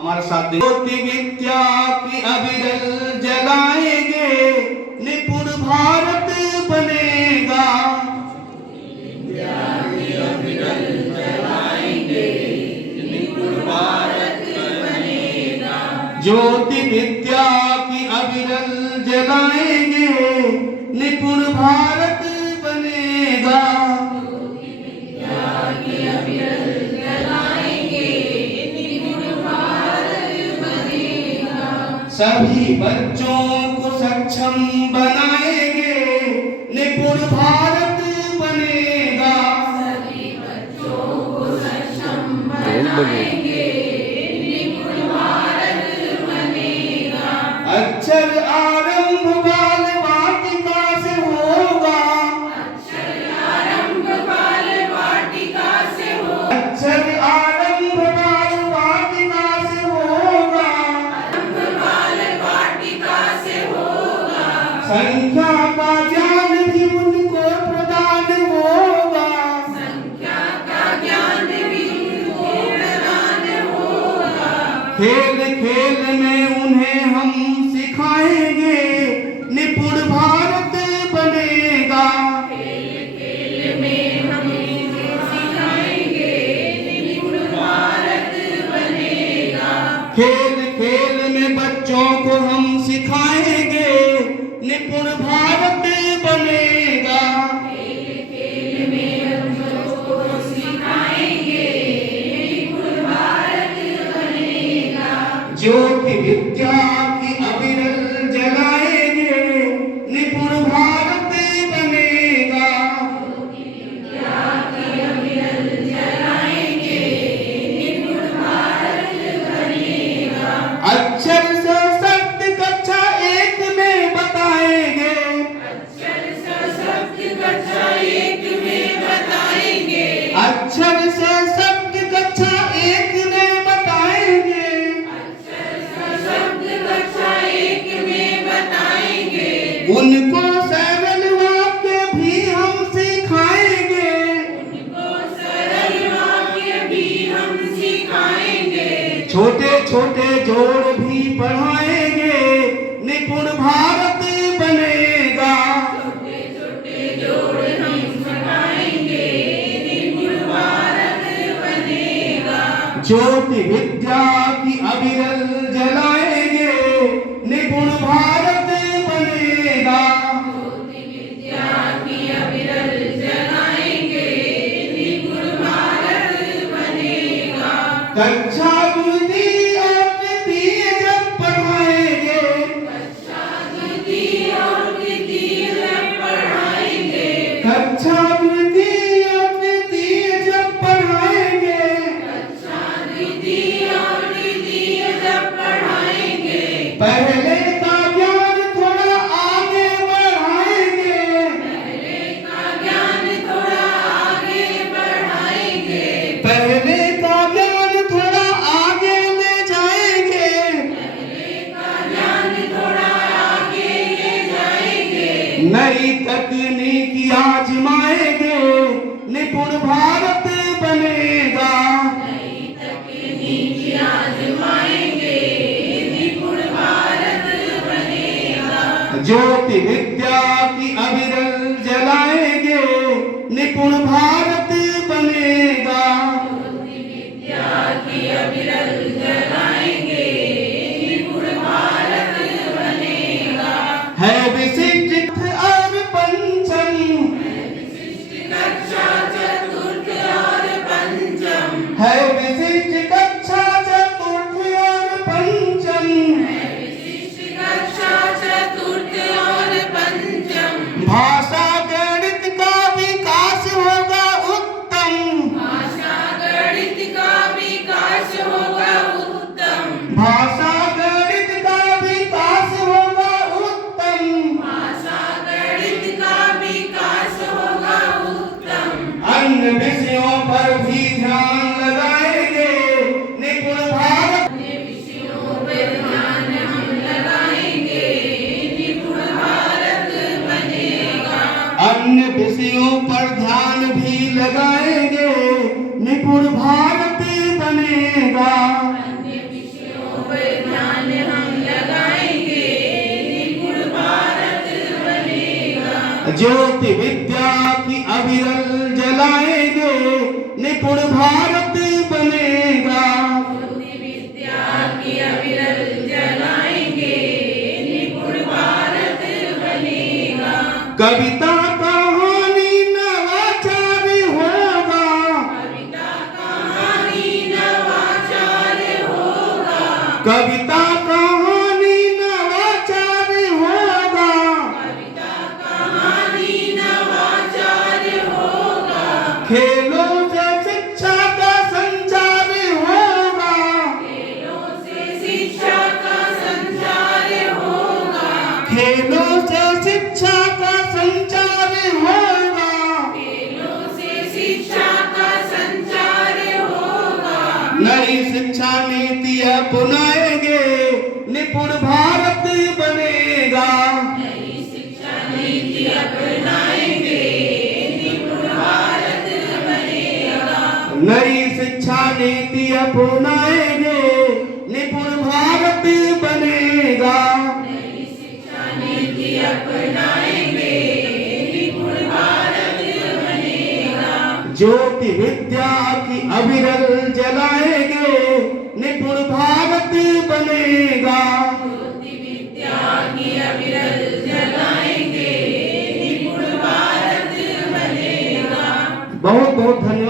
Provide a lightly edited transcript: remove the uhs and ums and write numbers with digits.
हमारे साथ ज्योति विद्या की अविरल जलाएंगे, निपुण भारत बनेगा। विद्या की अविरल जलाएंगे, निपुण भारत बनेगा। ज्योति विद्या की अविरल जलाएंगे, निपुण भारत बनेगा। सभी बच्चों को सक्षम बनाएंगे, निपुण भारत बनेगा। सभी बच्चों को सक्षम बनाएंगे, निपुण भारत बनेगा। अक्षर आरंभ बाल वाटिका से होगा। अक्षर आरंभ बाल वाटिका से होगा। अक्षर आरंभ बाल वाटिका से होगा। संख्या का ज्ञान भी उनको प्रदान होगा। संख्या का ज्ञान भी उनको प्रदान होगा। खेल खेल में उन्हें हम सिखाएंगे, निपुण भारत बनेगा। खेल खेल में हम सिखाएंगे, निपुण भारत बनेगा। खेल खेल में बच्चों को हम सिखाएंगे, निपुण भारत बनेगा। खेल खेल में हम बच्चों को सिखाएंगे, निपुण भारत बनेगा। ज्योति विद्या की अविरल जलाएंगे, निपुण भारत बनेगा। विद्या की अविरल जलाएंगे, निपुण भारत बनेगा। अक्षर से सत्य कक्षा एक में बताएंगे। अक्षर से सत्य कक्षा एक में बताएंगे। अक्षर से सत्य कक्षा एक में बताएंगे। अक्षर से सत्य कक्षा एक में बताएंगे। उनको सरल वाक्य भी हम सिखाएंगे। उनको सरल वाक्य भी हम सिखाएंगे। छोटे छोटे जोड़ भी पढ़ाएंगे, निपुण भारत बनेगा। छोटे छोटे जोड़ हम सिखाएंगे, निपुण भारत बनेगा। ज्योति विद्या की अविरल जलाएंगे, निपुण भारत बनेगा। ज्योति विद्या की अविरल जलाएंगे, निपुण भारत बनेगा। कक्षा द्वितीय और तृतीय जब पढ़ाएंगे। कक्षा द्वितीय और तृतीय जब पढ़ाएंगे। कक्षा द्वितीय और तृतीय जब पढ़ाएंगे। कक्षा द्वितीय और तृतीय जब पढ़ाएंगे। पहले का ज्ञान थोड़ा आगे बढ़ाएंगे। पहले का ज्ञान थोड़ा आगे बढ़ाएंगे। पहले का ज्ञान थोड़ा आगे ले जाएंगे। पहले का ज्ञान थोड़ा आगे ले जाएंगे। नई तकनीक आजमाएंगे, निपुण भारत बनेगा। नई तकनीक आजमाएंगे, निपुण भारत बनेगा। ज्योति विद्या की अविरल जलाएंगे, निपुण भारत बनेगा। ज्योति विद्या की अविरल जलाएंगे, निपुण भारत बनेगा। है विशिष्ट और पंचम। विशिष्ट कक्षा चतुर्थ और पंचम। है विशिष्ट कक्षा चतुर्थ और पंचम। विशिष्ट कक्षा चतुर्थ और पंचम। भाषा गणित का विकास होगा उत्तम। भाषा गणित का विकास होगा उत्तम। भाषा गणित का विकास होगा उत्तम। भाषा गणित का विकास होगा उत्तम। अन्य विषयों पर भी ध्यान लगाएंगे, निपुण भारत। अन्य विषयों पर ध्यान हम लगाएंगे, निपुण भारत बनेगा। अन्य विषयों पर ध्यान भी लगाएंगे, निपुण भारत बनेगा। अन्य विषयों ज्योति विद्या की अविरल जलाएंगे, निपुण भारत बनेगा। ज्योति विद्या की अविरल जलाएंगे, निपुण भारत बनेगा। कविता कहानी नवाचार होगा, कविता कहानी नवाचार होगा। कविता कहानी नवाचार होगा। कविता कहानी नवाचार होगा। खेलों से शिक्षा का संचार होगा, खेलों से शिक्षा का संचार होगा। खेलों से शिक्षा का संचार होगा। खेलों से शिक्षा का संचार होगा। नई शिक्षा नीति अपनाएंगे, निपुण भारत बनेगा। नई शिक्षा नीति अपनाएंगे, निपुण भारत बनेगा। नई शिक्षा नीति अपनाएंगे, निपुण भारत बनेगा। नई शिक्षा नीति अपनाएंगे, निपुण भारत बनेगा। ज्योति विद्या की अविरल जलाएंगे, निपुण भारत बनेगा। ज्योति विद्या की अविरल जलाएंगे, निपुण भारत बनेगा। बहुत बहुत धन्यवाद।